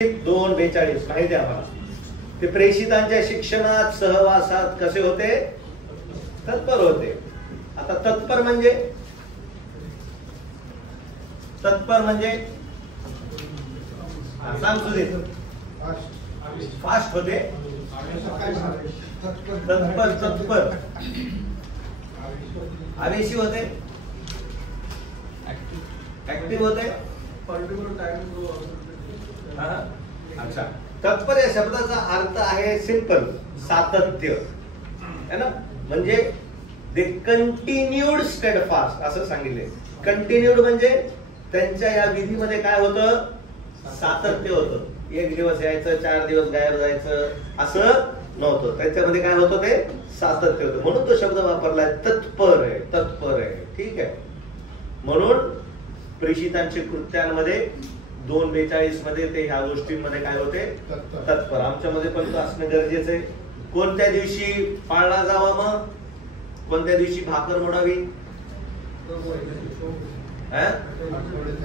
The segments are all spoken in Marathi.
2:42 माहिती आहे आम्हाला. ते प्रेषितांच्या शिक्षणात सहवासात कसे होते? तत्पर होते. आता तत्पर म्हणजे सांग तुझे. फास्ट होते. तत्पर आवेशी होते. ऍक्टिव्ह होते. अच्छा, तत्पर या शब्दाचा अर्थ आहे सिंपल, सातत्य है ना. म्हणजे दे कंटिन्यूड स्टेडफास्ट असं सांगितले. कंटिन्यूड म्हणजे त्यांच्या या विधीमध्ये काय होतं? सातत्य होतं. एक दिवस यायचं, 4 दिवस गायब जायचं असं नव्हतं. त्याच्यामध्ये काय होतं? ते सातत्य होतं. म्हणून तो शब्द वापरलाय, तत्पर आहे. तत्पर आहे, ठीक आहे. म्हणून प्रेषितांच्या कृत्यांमध्ये 2:42 मध्ये ते ह्या गोष्टींमध्ये काय होते? तत्पर. आमच्यामध्ये पण असणं गरजेचं आहे. कोणत्या दिवशी पाळला जावा? मग कोणत्या दिवशी भाकर मोडावी?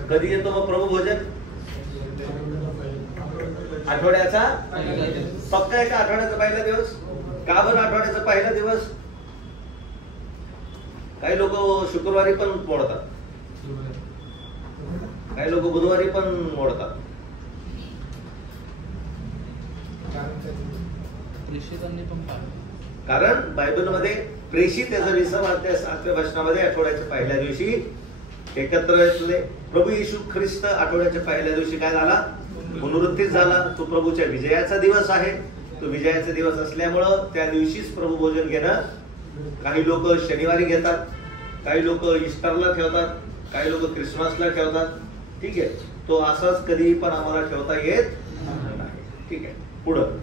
कधी येतो मग प्रभू भोजन? आठवड्याचा पक्का आहे का? आठवड्याचा पहिला दिवस. का बरं आठवड्याचा पहिला दिवस? काही लोक शुक्रवारी पण मोडतात, काही लोक बुधवारी पण मोडतात. कारण बायबलमध्ये प्रेषित याचा 20वा अध्याय 7व्या वचनामध्ये आठवड्याच्या पहिल्या दिवशी एकत्र येतले. प्रभू येशू ख्रिस्त आठवड्याच्या पहिल्या दिवशी काय झाला? पुनरुत्थित झाला. तो प्रभूच्या विजयाचा दिवस आहे. तो विजयाचा दिवस असल्यामुळं त्या दिवशीच प्रभू भोजन घेणं. काही लोक शनिवारी घेतात, काही लोक ईस्टरला ठेवतात, काही लोक ख्रिसमसला ठेवतात. ठीक आहे, तो असाच कधी पण आम्हाला ठेवता येत नाही. ठीक आहे, पुढं.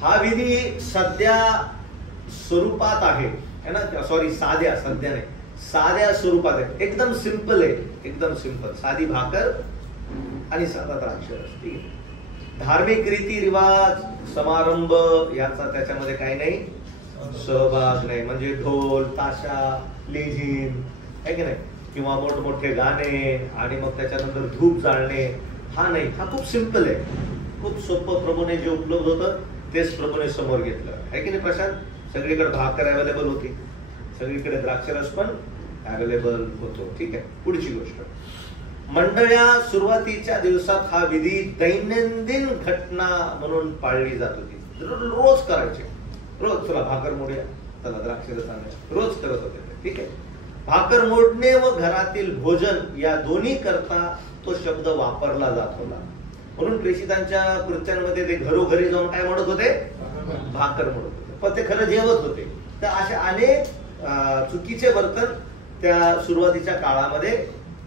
हा विधी सध्या स्वरूपात आहे ना. सॉरी, सध्या नाही, साध्या स्वरूपात आहे. एकदम सिंपल आहे, एकदम सिंपल. साधी भाकर आणि साधा द्राक्षरस. ठीक आहे. धार्मिक रीती रिवाज समारंभ याचा त्याच्यामध्ये काही नाही, सहभाग नाही. म्हणजे ढोल ताशा लेझिम आहे की नाही, किंवा मोठमोठे गाणे आणि मग त्याच्यानंतर धूप जाळणे, हा नाही. हा खूप सिंपल आहे, खूप सोपं. प्रभूने जे उपलब्ध होतं तेच प्रभूने समोर घेतलं आहे की नाही प्रशांत. सगळीकडे भाकर अवेलेबल होती, सगळीकडे द्राक्षरस पण अवेलेबल होतो. ठीक आहे, पुढची गोष्ट. मंडळ्या सुरुवातीच्या दिवसात हा विधी दैनंदिन घटना म्हणून पाळली जात होती. रोज करायचे. रोज चला भाकर मोडूया, चला द्राक्षरस आणूया, रोज करत होते. ठीक आहे. भाकर मोडणे व घरातील भोजन या दोन्ही करता तो शब्द वापरला जात होता. म्हणून प्रेषितांच्या कृत्यांमध्ये ते घरोघरी जाऊन काय म्हणत होते? भाकर मोडत होते, पण ते खरं जेवत होते. तर असे अनेक चुकीचे वर्तन त्या सुरुवातीच्या काळामध्ये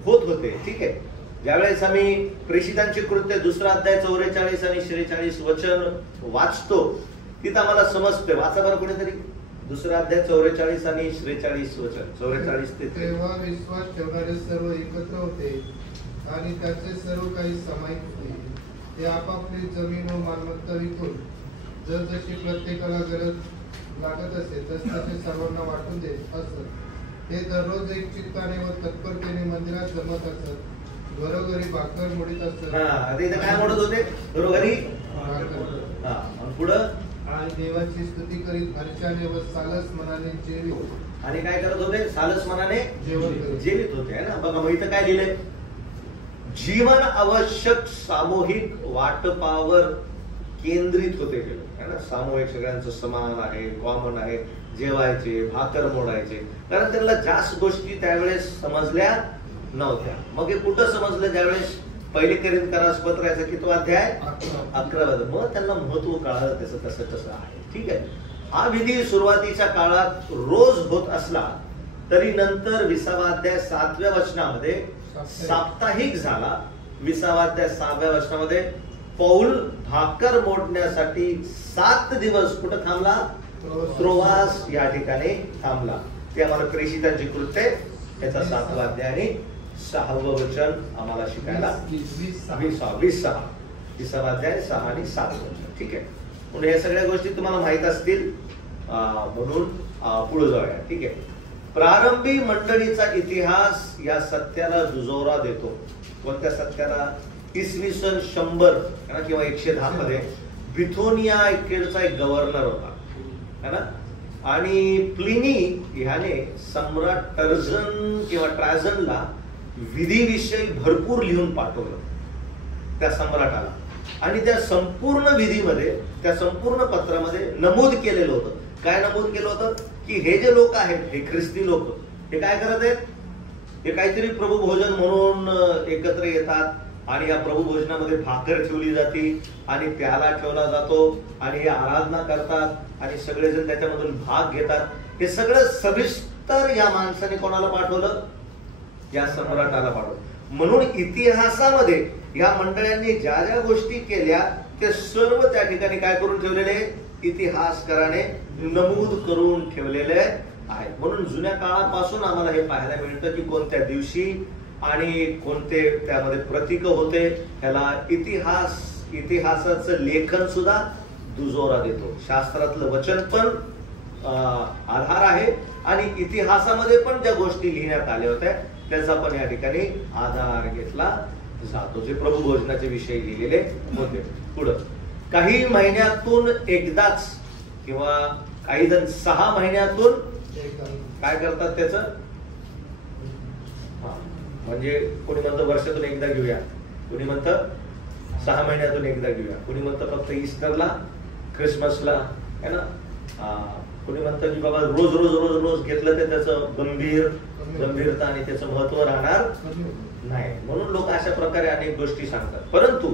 होत होते. ठीक आहे. ज्यावेळेस आम्ही प्रेषितांची कृत्य 2रा अध्याय 44 आणि 46 वचन वाचतो, तिथं आम्हाला समजते. वाचा बरं कोणीतरी. 2रा अध्याय 44 आणि 46 वचन. 44 ते. तेव्हा विश्वास ठेवणारे सर्व एकत्र होते आणि त्याचे सर्व काही सामायिक होते. ते आपापली जमीन व मालमत्ता विकून जसजशी प्रत्येकाला गरज लागत असे तसतसे सर्वांना वाटून देत असत. ते दररोज एक चित्ताने व तत्परतेने मंदिरात जमत असत, घरोघरी भाकर मोडीत असत. काय मोडत होते? घरोघरी पुढं. आणि देवाची स्तुती करीत हर्षाने व सालस मनाने जेवित. आणि काय करत होते? सालस मनाने जेवित होते, है ना. बघा मग इथं काय लिहिलंय? जीवन आवश्यक सामूहिक वाटपावर केंद्रित होते, है ना. सामूहिक सगळ्यांचं समान आहे, कॉमन आहे. जेवायचे, भाकर मोडायचे. कारण त्यांना जास्त गोष्टी त्यावेळेस समजल्या नव्हत्या. मग हे कुठं समजलं? ज्यावेळेस पहिले कोरिन्थीय पत्राचा कितवा अध्याय? 11. मग त्यांना महत्व कळालं त्याचं तसं आहे. ठीक आहे. हा विधी सुरुवातीच्या काळात रोज होत असला तरी नंतर 20वा अध्याय 7व्या वचनामध्ये साप्ताहिक झाला. 20वा अध्याय 6व्या वचनामध्ये पौल भाकर मोडण्यासाठी 7 दिवस कुठं थांबला? त्रोआस या ठिकाणी थांबला. ते आम्हाला प्रेषितांची कृत्य याचा 7वा अध्याय आणि 6वं वचन आम्हाला शिकायला 20वा अध्याय 6 आणि 7 वचन. ठीक आहे. म्हणून या सगळ्या गोष्टी तुम्हाला माहित असतील म्हणून पुढे जाऊया. ठीक आहे. प्रारंभी मंडळीचा इतिहास या सत्याला दुजोरा देतो. कोणत्या सत्याला? इसवी सन 100 किंवा 110 मध्ये बिथोनिया इकडचा एक गव्हर्नर होता है ना, आणि प्लिनी ह्याने सम्राट टर्झन किंवा ट्रायझनला विधीविषयी भरपूर लिहून पाठवलं त्या सम्राटाला, आणि त्या संपूर्ण विधीमध्ये, त्या संपूर्ण पत्रामध्ये नमूद केलेलं होतं. काय नमूद केलं होतं की हे जे लोक आहेत, हे ख्रिस्ती लोक, हे काय करत आहेत, हे काहीतरी प्रभू भोजन म्हणून एकत्र येतात आणि या प्रभू भोजनामध्ये भाकर ठेवली जाते आणि प्याला ठेवला जातो आणि हे आराधना करतात आणि सगळेजण त्याच्यामधून भाग घेतात. हे सगळं सविस्तर या माणसाने कोणाला पाठवलं, या सम्राटाला पाठवलं. म्हणून इतिहासामध्ये या मंडळांनी ज्या ज्या गोष्टी केल्या ते सर्व त्या ठिकाणी काय करून ठेवलेले, इतिहासकाराने नमूद करून ठेवलेले आहे. म्हणून जुन्या काळापासून आम्हाला हे पाहायला मिळतं की कोणत्या दिवशी आणि कोणते त्यामध्ये प्रतीक होते. ह्याला इतिहासाचं लेखन सुद्धा दुजोरा देतो. शास्त्रातलं वचन पण आधार आहे आणि इतिहासामध्ये पण ज्या गोष्टी लिहिण्यात आल्या होत्या त्याचा पण या ठिकाणी आधार घेतला जातो, जे प्रभू भोजनाचे विषय लिहिलेले होते. पुढं काही महिन्यातून एकदाच किंवा काही जण 6 महिन्यातून काय करतात त्याचं, म्हणजे कोणी म्हणतं वर्षातून एकदा घेऊया, कोणी म्हणतं 6 महिन्यातून एकदा घेऊया, कोणी म्हणतं फक्त ईस्टरला, ख्रिसमसला है ना, कोणी म्हणतं की बाबा रोज रोज रोज रोज घेतलं तर त्याचं गंभीरता आणि त्याचं महत्व राहणार नाही. म्हणून लोक अशा प्रकारे अनेक गोष्टी सांगतात. परंतु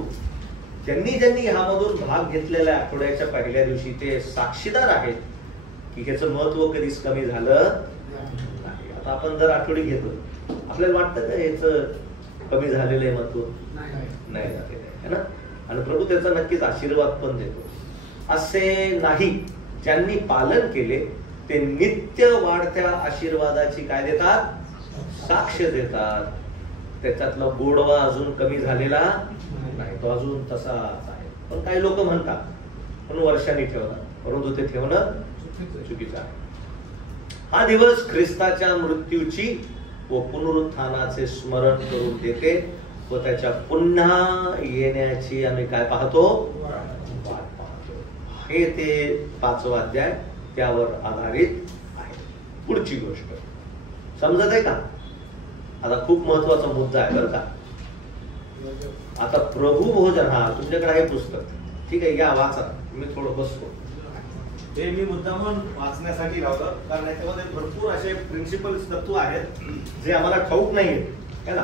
ज्यांनी ह्यामधून भाग घेतलेला आठवड्याच्या पहिल्या दिवशी ते साक्षीदार आहेत की ह्याचं महत्व कधीच कमी झालं नाही. आता आपण जर आठवडी घेतो, आपल्याला वाटतं का ह्याचं कमी झालेलं आहे महत्व, नाही झालेलं आहे ना, आणि प्रभू त्याचा नक्कीच आशीर्वाद पण देतो. असे नाही, ज्यांनी पालन केले ते नित्य वाढत्या आशीर्वादाची काय देतात, साक्ष देतात. त्याच्यातला गोडवा अजून कमी झालेला नाही, तो अजून तसाच आहे. पण काही लोक म्हणतात म्हणून वर्षांनी ठेवणार, परंतु ते ठेवणं चुकीचं आहे. हा दिवस ख्रिस्ताच्या मृत्यूची व पुनरुत्थानाचे स्मरण करून देते व त्याच्या पुन्हा येण्याची आम्ही काय पाहतो, वाट पाहतो. हे ते 5वा अध्याय त्यावर आधारित आहे. पुढची गोष्ट समजत आहे का? आता खूप महत्वाचा मुद्दा आहे बरं का. आता प्रभू भोजन, हा तुमच्याकडे आहे पुस्तक, ठीक आहे, या वाचा. मी थोडं बसतो. हे मी मुद्दामून वाचण्यासाठी लावलं कारण याच्यामध्ये भरपूर असे प्रिन्सिपल्स तत्व आहेत जे आम्हाला ठाऊक नाहीये है ना,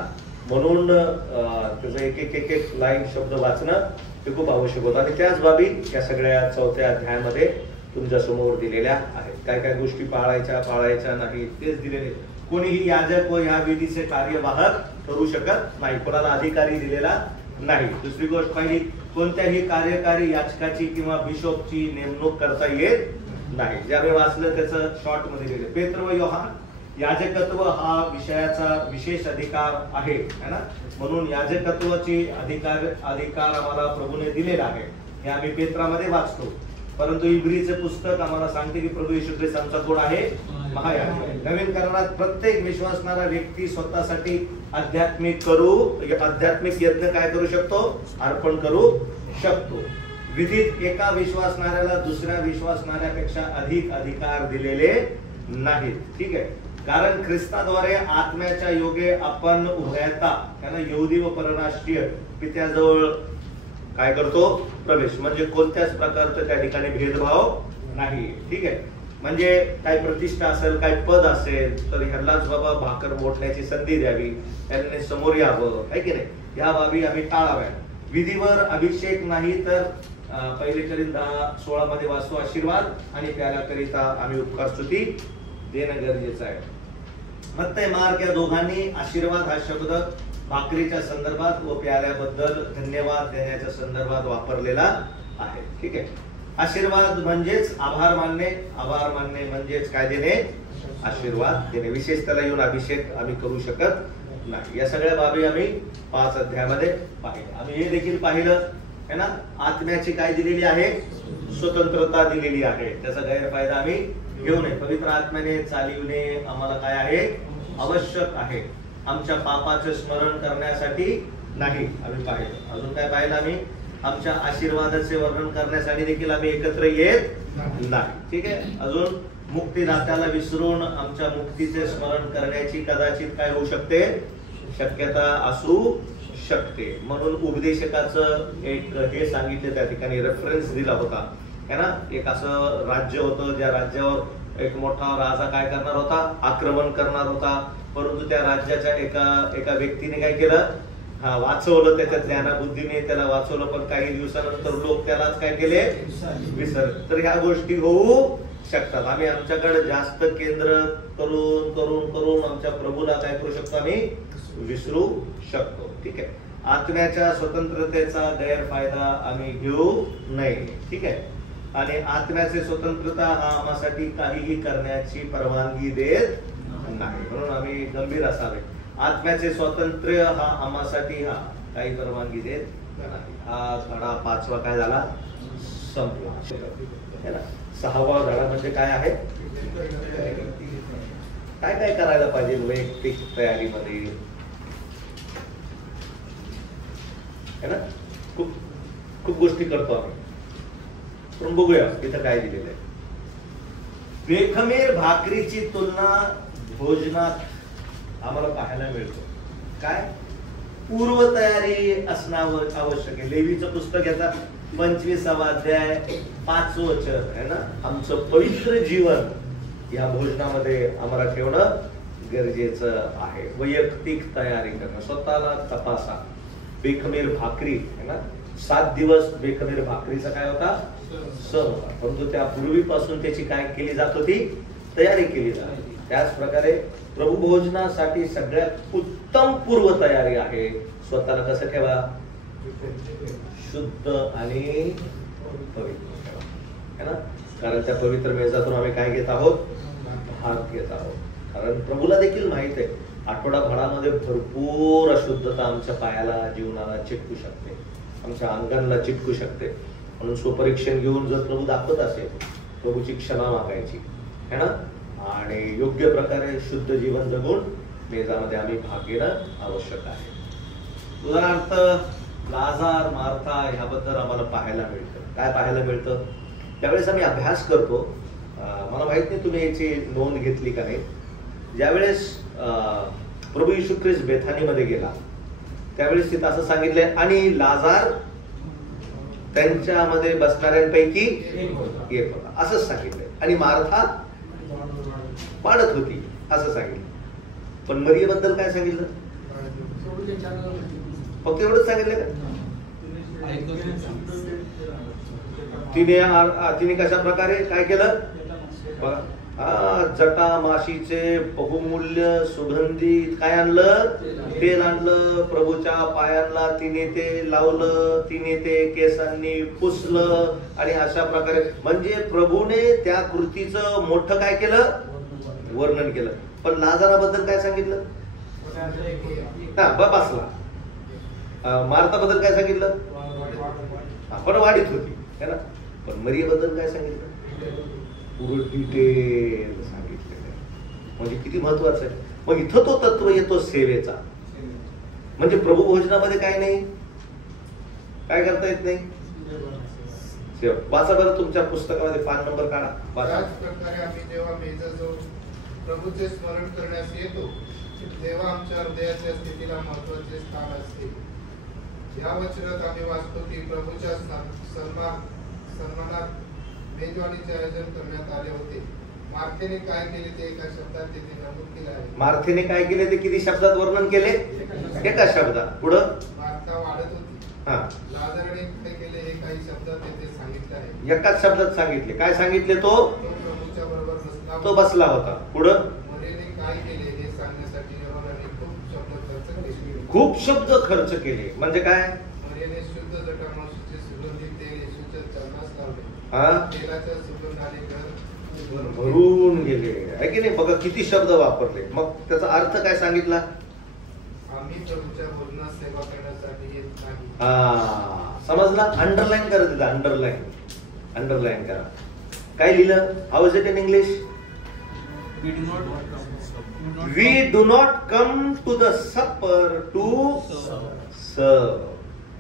म्हणून त्याचं एक लाईन शब्द वाचणं हे खूप आवश्यक होतं. आणि त्याच बाबी या सगळ्या 4थ्या अध्यायामध्ये तुमच्या समोर दिलेल्या आहेत. काय काय गोष्टी पाळायच्या नाही तेच दिलेले. कोणीही याजक व या विधीचे कार्यवाहक ठरू शकत नाही, कोणाला अधिकारी दिलेला नाही. दुसरी गोष्ट पहिली, कोणत्याही कार्यकारी याचकाची किंवा बिशोपची नेमणूक करता येत नाही. जे आम्ही वाचलं त्याचं शॉर्ट मध्ये दिले. पेत्र व योहान, याजकत्व हा विषयाचा विशेष अधिकार आहे ना, म्हणून याजकत्वाची अधिकार आम्हाला प्रभूने दिलेला आहे. हे आम्ही पेत्रामध्ये वाचतो. परंतु इब्रीचे पुस्तक आम्हाला सांगते की प्रभू येशू ख्रिस्त आमचा कोण आहे, महायाजक. नवीन करारात प्रत्येक विश्वासणारा व्यक्ती स्वतःसाठी आध्यात्मिक यज्ञ काय करू शकतो, अर्पण करू शकतो. विधीत एका विश्वासणाऱ्याला दुसऱ्या विश्वासणाऱ्यापेक्षा अधिक अधिकार दिलेले नाहीत, ठीक आहे. कारण ख्रिस्ताद्वारे आत्म्याच्या योगे आपण उभयता, त्यांना यहुदी व परराष्ट्रीय पित्याजवळ काय करतो, प्रवेश. म्हणजे कोणत्याच प्रकारचं त्या ठिकाणी भेदभाव नाही, ठीक आहे. म्हणजे काय प्रतिष्ठा असेल, काय पद असेल तर ह्यालाच बाबा भाकर मोडण्याची संधी द्यावी, त्यांनी समोर यावं, आहे की नाही. या बाबी आम्ही टाळाव्या. विधीवर अभिषेक नाही तर 1 Corinthians 10:16 मध्ये वाचतो, आशीर्वाद आणि प्याल्याकरिता आम्ही उपकार स्तुती देणं गरजेचं आहे. मत्तय मार्क या दोघांनी आशीर्वाद हा शब्द भाकरीच्या संदर्भात व प्याल्याबद्दल धन्यवाद देण्याच्या संदर्भात वापरलेला आहे, ठीक आहे. आशीर्वाद म्हणजेच आभार मानणे, आभार मानणे म्हणजेच काय देणे, आशीर्वाद देणे. विशेष त्याला येऊन अभिषेक आम्ही करू शकत नाही. या सगळ्या बाबी आम्ही 5 अध्यायामध्ये पाहिलं. आम्ही हे देखील पाहिलं है ना, आत्म्याची काय दिलेली आहे, स्वतंत्रता दिलेली आहे. त्याचा गैरफायदा आम्ही घेऊ नये. पवित्र आत्म्याने चालविणे आम्हाला काय आहे, आवश्यक आहे. आमच्या पापाचे स्मरण करण्यासाठी नाही आम्ही पाहिलं. अजून काय पाहिलं आम्ही? आमच्या आशीर्वादाचे वर्णन करण्यासाठी देखील आम्ही एकत्र येत नाही. ठीक आहे. अजून मुक्तिदात्याला विसरून आमच्या मुक्तीचे स्मरण करण्याची कदाचित काय होऊ शकते? शक्यता असू शकते. म्हणून उपदेशकाचं एक हे सांगितले, त्या ठिकाणी रेफरन्स दिला होता है ना. एक असं राज्य होतं, ज्या राज्यावर एक मोठा राजा काय करणार होता? आक्रमण करणार होता. परंतु त्या राज्याच्या एका व्यक्तीने काय केलं? वाचवलं. त्याच्या ज्ञानाबुद्धीने त्याला वाचवलं. पण काही दिवसानंतर लोक त्यालाच काय केले? विसर. तर ह्या गोष्टी होऊ शकतात. आम्ही आमच्याकडे जास्त केंद्र करून करून करून आमच्या प्रभूला काय करू शकतो? आम्ही विसरू शकतो. ठीक आहे. आत्म्याच्या स्वतंत्रतेचा गैरफायदा आम्ही घेऊ नये. ठीक आहे. आणि आत्म्याचे स्वतंत्रता हा आम्हासाठी काहीही करण्याची परवानगी देत नाही. म्हणून आम्ही गंभीर असावे. आत्म्याचे स्वातंत्र्य हा आम्हासाठी हा काही परवानगी देत नाही. हा धडा 5वा काय झाला? संपला है ना. 6वा धडा म्हणजे काय आहे? काय काय करायला पाहिजे वैयक्तिक तयारीमध्ये है ना. खूप खूप गोष्टी करतो आम्ही. पण बघूया इथं काय दिलेलं आहे. बेखमीर भाकरीची तुलना भोजनात आम्हाला पाहायला मिळतो. काय? पूर्वतयारी असणं आवश्यक आहे. लेवीचं पुस्तक याचा 25वा अध्याय 5वं वचन आहे ना. आमचं पवित्र जीवन या भोजनामध्ये आम्हाला ठेवणं गरजेचं आहे. वैयक्तिक तयारी करणं, स्वतःला तपासा. बेखमीर भाकरी है ना. 7 दिवस बेखमीर भाकरीचा काय होता? सण होता. परंतु त्या पूर्वीपासून त्याची काय केली जात होती? तयारी केली जात होती. त्याच प्रकारे प्रभू भोजनासाठी सगळ्यात उत्तम पूर्व तयारी आहे. स्वतःला कसं ठेवा? शुद्ध आणि पवित्र ठेवा है ना. कारण त्या पवित्र मेजातून आम्ही काय घेत आहोत? भाग घेत आहोत. कारण प्रभूला देखील माहित आहे आठवडाभरामध्ये भरपूर अशुद्धता आमच्या पायाला, जीवनाला चिटकू शकते, आमच्या अंगाला चिटकू शकते. म्हणून स्वपरीक्षण घेऊन जर प्रभू दाखवत असेल, प्रभूची क्षमा मागायची है ना. आणि योग्य प्रकारे शुद्ध जीवन जगून मेजामध्ये आम्ही भाग घेणं आवश्यक आहे. उदाहरणार्थ लाजार, मार्था ह्याबद्दल आम्हाला पाहायला मिळतं. काय पाहायला मिळतं? त्यावेळेस आम्ही अभ्यास करतो. मला माहित नाही तुम्ही याची नोंद घेतली का नाही. ज्यावेळेस प्रभू येशू ख्रिस्त बेथानीमध्ये गेला त्यावेळेस तिथं असं सांगितलंय, आणि लाजार त्यांच्यामध्ये बसणाऱ्यांपैकी एक होता असंच सांगितलंय. आणि मार्था पाडत होती असं सांगितलं. पण मरियेबद्दल काय सांगितलं? फक्त एवढंच सांगितलं का? तिने कशा प्रकारे काय केलं? जटा माशीचे बहुमूल्य सुगंधी काय आणलं? तेल आणलं. प्रभूच्या पायांना तिने ते लावलं, तिने ते केसांनी पुसलं. आणि अशा प्रकारे म्हणजे प्रभूने त्या कृतीचं मोठं काय केलं? वर्णन केलं. पण लाजाराबद्दल काय सांगितलं? बसला. मार्ताबद्दल काय सांगितलं? पण वाढीत होती है ना. पण मरियेबद्दल काय सांगितलं? पूर्ण डिटेल सांगितलेलं. म्हणजे किती महत्वाचं आहे. मग इथं तो तत्व येतो सेवेचा. म्हणजे प्रभू भोजनामध्ये काय नाही, काय करता येत नाही. वाचा बरं तुमच्या पुस्तकामध्ये 5 नंबर काढा. त्याच प्रकारे आम्ही जेव्हा मेजजवळ प्रभूचे स्मरण करण्यास येतो तेव्हा आमच्या हृदयाच्या स्थितीला महत्वाचे स्थान असते. या वचनात आम्ही वाचतो की प्रभूच्या सन्मानात मेजवानीचे आयोजन करण्यात आले होते. मार्थेने काय केले ते एका शब्दात तिथे नमूद केले आहे. मार्थेने काय केले ते किती शब्दात वर्णन केले? एका शब्दात. पुढं मार्था वाढत होती. लाजाराने काय केले हे काही शब्दात तिथे सांगितले आहे. एकाच शब्दात सांगितले. काय सांगितले? तो प्रभूच्या बरोबर तो बसला होता. पुढं मरियेने काय केले हे सांगण्यासाठी योहानाने खूप शब्द खर्च केले. म्हणजे काय? मरियेने शुद्ध जटामाशीचे सुगंधित तेल येशूच्या चरणास लावले. तेलाच्या सुगंधाने घर भरून गेले आहे की नाही. बघा किती शब्द वापरले. मग त्याचा अर्थ काय सांगितला? आम्ही प्रभूच्या भोजनात सेवा करण्यासाठी येत नाही. समजला? अंडरलाईन करा तिथं. अंडरलाईन करा. काय लिहिलं? How is it in English? We do not come to the supper to serve,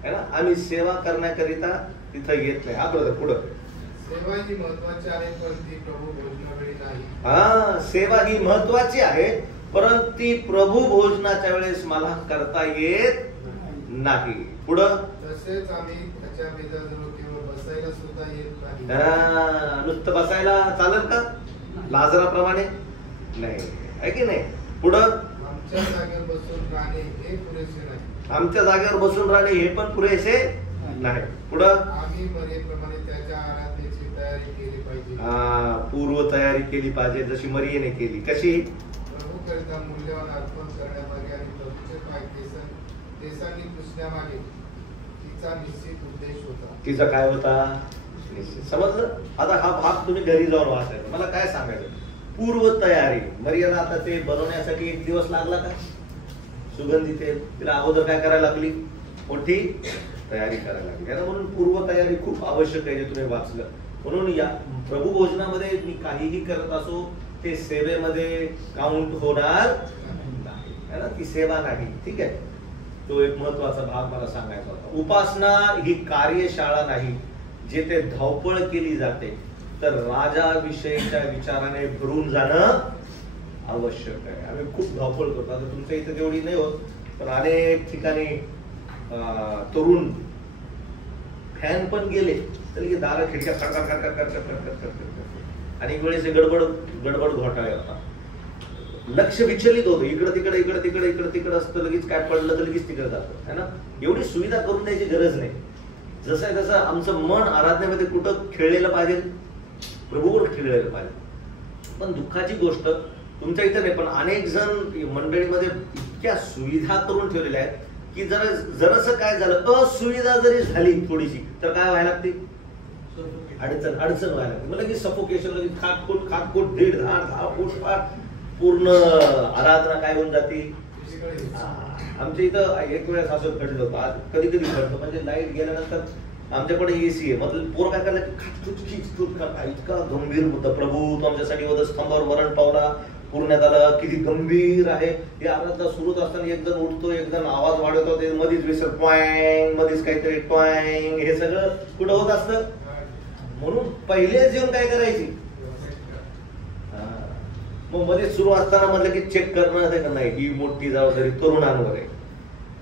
है ना. आम्ही सेवा करण्याकरिता तिथं येत नाही. हा ब्रदर पुढं. सेवा ही महत्वाची आहे पण ती प्रभू भोजनावेळी नाही. हा, सेवा ही महत्वाची आहे परंतु ती प्रभू भोजनाच्या वेळेस मला करता येत नाही. पुढं. तसेच आम्ही त्याच्या मेजाजवळ केवळ बसायला सुद्धा येत नाही. नुसतं बसायला चालेल का लाजराप्रमाणे? नाही, आहे की नाही. पुढं. आमच्या जागेवर बसून राहणे हे पुरेसे नाही. आमच्या जागेवर बसून राहणे हे पण पुरेसे नाही. पुढं. आम्ही मरेप्रमाणे त्याच्या आराधनेची तयारी केली पाहिजे. पूर्व तयारी केली पाहिजे जशी मरियेने केली. कशी? प्रभू करिता मूल्यवान अर्पण करण्यामागे आणि प्रभूचे पाय केसांनी पुसण्यामागे तिचा निश्चित उद्देश होता. तिचा काय होता? निश्चित. समजलं. आता हा भाग तुम्ही घरी जाऊन वाचायचा. मला काय सांगायचं? पूर्व तयारी. मरियला आता ते बनवण्यासाठी 1 दिवस लागला का? सुगंधी तेल. तिला अगोदर काय करायला लागली? मोठी तयारी करायला लागली आहे ना. म्हणून पूर्व तयारी खूप आवश्यक आहे, जे तुम्ही वाचलं. म्हणून या प्रभू भोजनामध्ये मी काहीही करत असो ते सेवेमध्ये काउंट होणार नाही, है ना. ती सेवा नाही. ठीक आहे. तो एक महत्वाचा भाग मला सांगायचा होता. उपासना ही कार्यशाळा नाही जेथे धावपळ केली जाते, तर राजाविषयीच्या विचाराने भरून जाणं आवश्यक आहे. आम्ही खूप धावपळ करतो. आता तुमच्या इथे तेवढी नाही होत, पण अनेक ठिकाणी तरुण फॅन पण गेले तरी दारा खिडक्या खडखड खडखड खडखड खडखड खडखड आणि वेळेस गडबड घोटाळे होता. लक्ष विचलित होतं. इकडं तिकडे इकडं तिकडे इकडं तिकडं असतं. लगेच काय पडलं तर लगेच तिकडे जातं, है ना. एवढी सुविधा करून द्यायची गरज नाही. जसं आहे तसं आमचं मन आराधनेमध्ये कुठं खेळलेलं पाहिजे? प्रभूवर खेळलेलं पाहिजे. पण दुःखाची गोष्ट तुमच्या इथं नाही, पण अनेक जण मंडळीमध्ये इतक्या सुविधा करून ठेवलेल्या आहेत की जरासं काय झालं, असुविधा जरी झाली थोडीशी तर काय व्हायला लागते? अडचण व्हायला लागते. मला की सफोकेशन, लगेच खाटखोट 1.5-10 फूट पूर्ण आराधना काय होऊन जाते. आमच्या इथं एक वेळेस असं घडलं होतं. कधी घडलं म्हणजे लाईट गेल्यानंतर आमच्याकडे एसी आहे. मग पोर काय करायला खिचखुच करता. इतका गंभीर मुद्दा. प्रभू तो आमच्यासाठी स्तंभावर मरण पावला पुरण्यात आलं. किती गंभीर आहे हे. आराधना सुरूच असताना एक जण उठतो, एक जण आवाज वाढवतो, ते मध्येच विसर पॉइंग, मध्येच काहीतरी पॉइंग, हे सगळं कुठं होत असतं. म्हणून पहिलेच येऊन काय करायची, मग मध्ये सुरू असताना म्हटलं की चेक करणं नाही. ही मोठी जबाबदारी तरुणांवर आहे.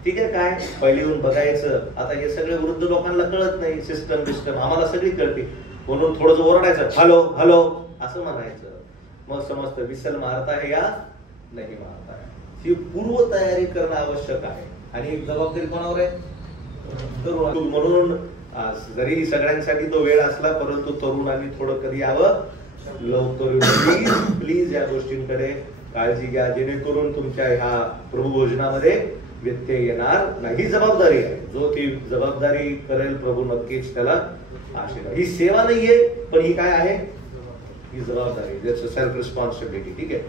ठीक आहे. काय पहिले येऊन बघायचं. आता हे सगळे वृद्ध लोकांना कळत नाही. सिस्टम आम्हाला सगळी कळते. म्हणून थोडं ओरडायचं, हॅलो हॅलो असं म्हणायचं. मग समजतं विसल मारताय या नाही मारताय. ही पूर्व तयारी करणं आवश्यक आहे. आणि जबाबदारी कोणावर आहे? तरुण. म्हणून जरी सगळ्यांसाठी तो वेळ असला परंतु तरुणांनी थोडं कधी यावं लवकर. प्लीज या गोष्टींकडे काळजी घ्या जेणेकरून तुमच्या ह्या प्रभू भोजनामध्ये व्यत्यय येणार नाही. जबाबदारी आहे. जो ती जबाबदारी करेल प्रभू नक्कीच त्याला आशीर्वाद. ही सेवा नाहीये पण ही काय आहे? ही जबाबदारी. Self responsibility. ठीक आहे.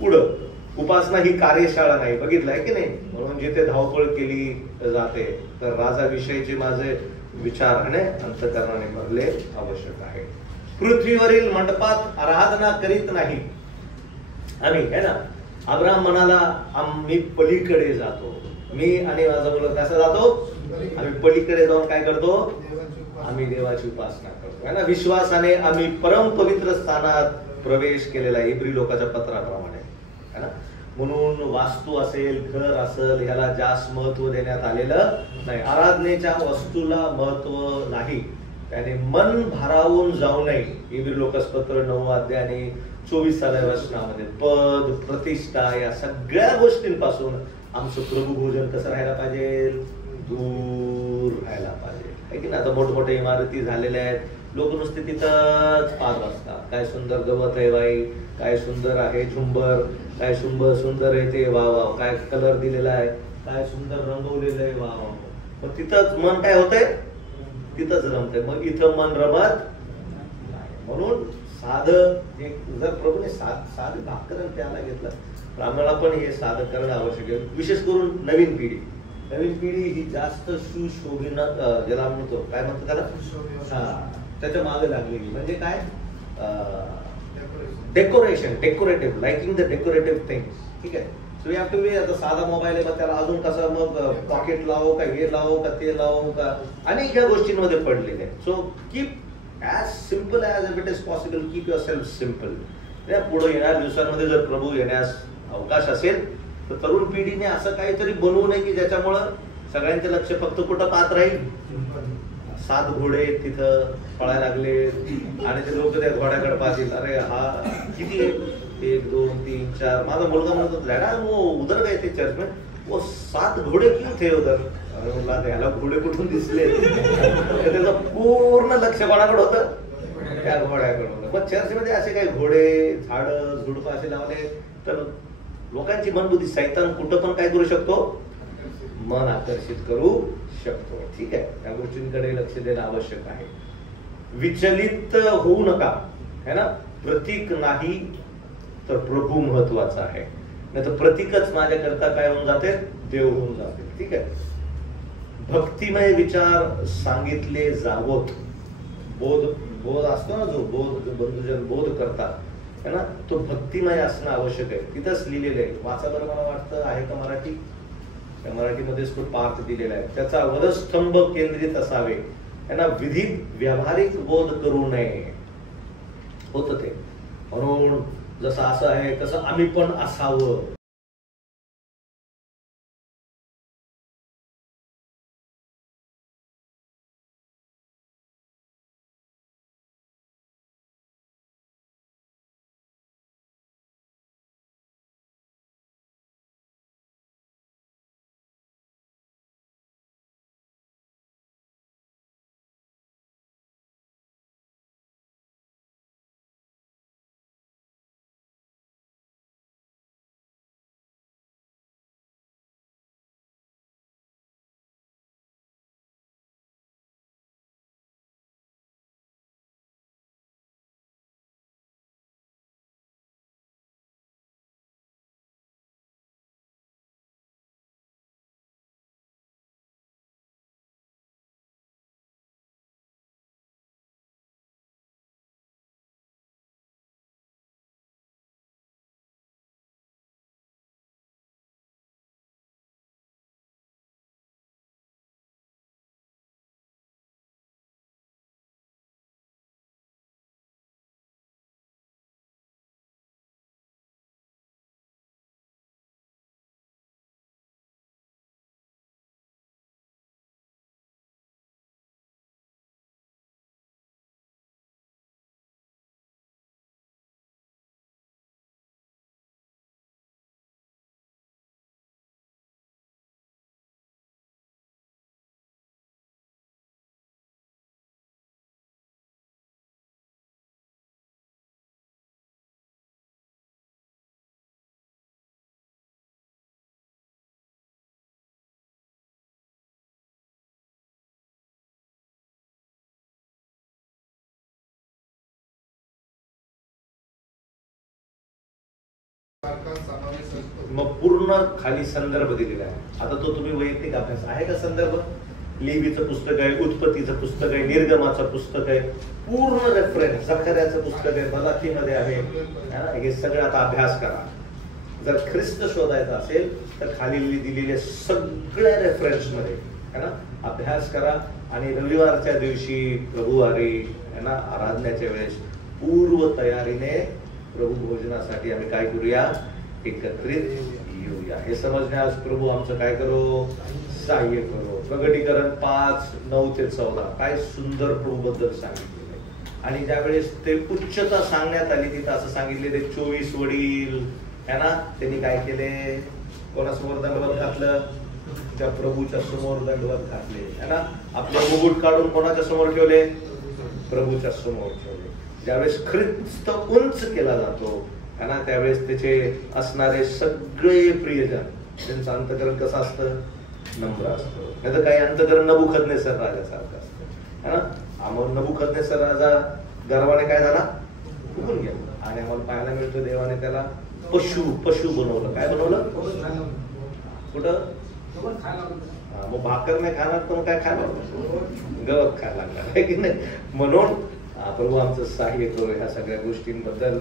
पुढं. उपासना ही कार्यशाळा नाही. बघितलंय की नाही. म्हणून जिथे धावपळ केली जाते तर राजाविषयीचे माझे विचार आणि अंतःकरणाने भरले आवश्यक आहे. पृथ्वीवरील मंडपात आराधना करीत नाही आम्ही, है ना. अब्राहम म्हणाला आम्ही पलीकडे जातो. मी आणि माझा मुलगा कसा जातो? आम्ही पलीकडे जाऊन काय करतो? आम्ही देवाची उपासना करतो, है ना. विश्वासाने आम्ही परम पवित्र स्थानात प्रवेश केलेला आहे. इब्री लोकांच्या पत्राप्रमाणे, है ना. म्हणून वास्तू असेल, घर असेल, ह्याला जास्त महत्व देण्यात आलेलं नाही. आराधनेच्या वस्तूला महत्व नाही. त्याने मन भारावून जाऊ नये. इब्री लोकांचं पत्र 9 अध्याय 24 वचनामध्ये पद, प्रतिष्ठा या सगळ्या गोष्टींपासून आमचं प्रभू भोजन कसं राहायला पाहिजे? दूर राहायला पाहिजे, है की ना. आता मोठमोठ्या इमारती झालेल्या आहेत. लोक नुसते तिथंच पाहत असतात. काय सुंदर गवत आहे बाई, काय सुंदर आहे झुंबर, काय सुंदर आहे ते, वा वा. काय कलर दिलेला आहे, काय सुंदर रंगवलेलं आहे, वा वा. पण तिथंच मन काय होतंय? तिथंच रमतंय. मग इथं मन रमत नाही. म्हणून साधं जर प्रभूने साधं भाकरण त्याला घेतलं तर आम्हाला पण हे साधं करणं आवश्यक आहे. विशेष करून नवीन पिढी ही जास्त सुशोभीन, ज्याला म्हणतो काय म्हणतो त्याला, त्याच्या मागे लागलेली. म्हणजे काय? Decorative, liking the decorative things. ठीक आहे. So you have to be. आता साधा मोबाईल आहे, मग त्याला अजून कसं मग पॉकेट लावू का, हे लावू का, ते लावू का, अनेक या गोष्टींमध्ये पडलेले आहे. So keep as simple as it is possible. Keep your self simple. पुढे येणाऱ्या दिवसांमध्ये जर प्रभू येण्यास अवकाश असेल तर तरुण पिढीने असं काहीतरी बनवू नये की ज्याच्यामुळं सगळ्यांचे लक्ष फक्त कुठं पाहत राहील. 7 घोडे तिथं पळायला लागले आणि ते लोक त्या घोड्याकडे पाहतील, अरे हा किती आहे, 1 2 3 4. माझा मुलगा म्हणतो डॅडा वो उधर गए थे चर्च में, वो 7 घोडे क्यों थे उधर. अरे मुला ह्याला घोडे कुठून दिसले. त्याचं पूर्ण लक्ष कोणाकडे होतं, त्या घोड्याकडे होतं. मग चर्चमध्ये असे काही घोडे, झाडं, झुडपं असे लावले तर लोकांची मनबुद्धी, सैतान कुठं पण काय करू शकतो, मन आकर्षित करू शकतो. ठीक आहे. त्या गोष्टींकडे लक्ष देणं आवश्यक आहे. विचलित होऊ नका, है ना. प्रतीक नाही तर प्रभू महत्वाचा आहे, नाही तर प्रतीकच माझ्याकरता काय होऊन जाते, देव होऊन जाते. ठीक आहे. भक्तिमय विचार सांगितले जावोत. बोध असतो ना, जो बंधुजन बोध करतात, है ना, तो भक्तिमय असणं आवश्यक आहे. तिथंच लिहिलेलं आहे. वाचा बरं, मला वाटतं आहे का मराठी, त्या मराठीमध्येच तो पाठ दिलेला आहे. त्याचा वरस्तंभ केंद्रित असावे, है ना. विधित व्यावहारिक बोध करू नये. होत ते म्हणून जसं असं आहे तसं आम्ही पण असावं. मग पूर्ण खाली संदर्भ दिलेला आहे. आता तो तुम्ही वैयक्तिक अभ्यास आहे का संदर्भ. लेवीचं पुस्तक आहे, उत्पत्तीचं पुस्तक आहे, निर्गमाचं पुस्तक आहे, पूर्ण रेफरन्स, जकर्याचं पुस्तक आहे, मलाखीमध्ये आहे. हे सगळं आता अभ्यास करा. जर ख्रिस्त शोधायचा असेल तर खाली दिलेले सगळ्या रेफरन्स मध्ये है ना अभ्यास करा. आणि रविवारच्या दिवशी प्रभुवारी है ना आराधनेच्या वेळेस पूर्व तयारीने प्रभू भोजनासाठी आम्ही काय करूया, एकत्रित येऊया. हे समजण्यास प्रभू आमचं काय करो, सहाय्य करो. प्रगटीकरण 5:9-14 काय सुंदर प्रभू बद्दल सांगितलेलं आहे. आणि ज्यावेळेस ते उच्चता सांगण्यात आली तिथं असं सांगितले ते 24 वडील है ना त्यांनी काय केले, कोणासमोर दंडवत घातलं, त्या प्रभूच्या समोर दंडवत घातले है ना. आपले मुकुट काढून कोणाच्या समोर ठेवले, प्रभूच्या समोर ठेवले. ज्यावेळेस ख्रिस्त उंच केला जातो है ना त्यावेळेस त्याचे असणारे सगळे प्रियजन त्यांचं अंतकरण कसं असतं, नम्र असतं. नाही तर काही अंतकरण नबुखदनेस्सर राजासारखं असतं है ना. मग नबुखदनेस्सर राजा गर्वाने काय झाला, फुगून गेला. आणि आम्हाला पाहायला मिळतं देवाने त्याला पशु बनवलं. काय बनवलं, कुठं, मग भाकर नाही खाणार तर मग काय खाणार, गवत खायला लागणार आहे की नाही. म्हणून प्रभू आमचं सहाय्य करू ह्या सगळ्या गोष्टींबद्दल.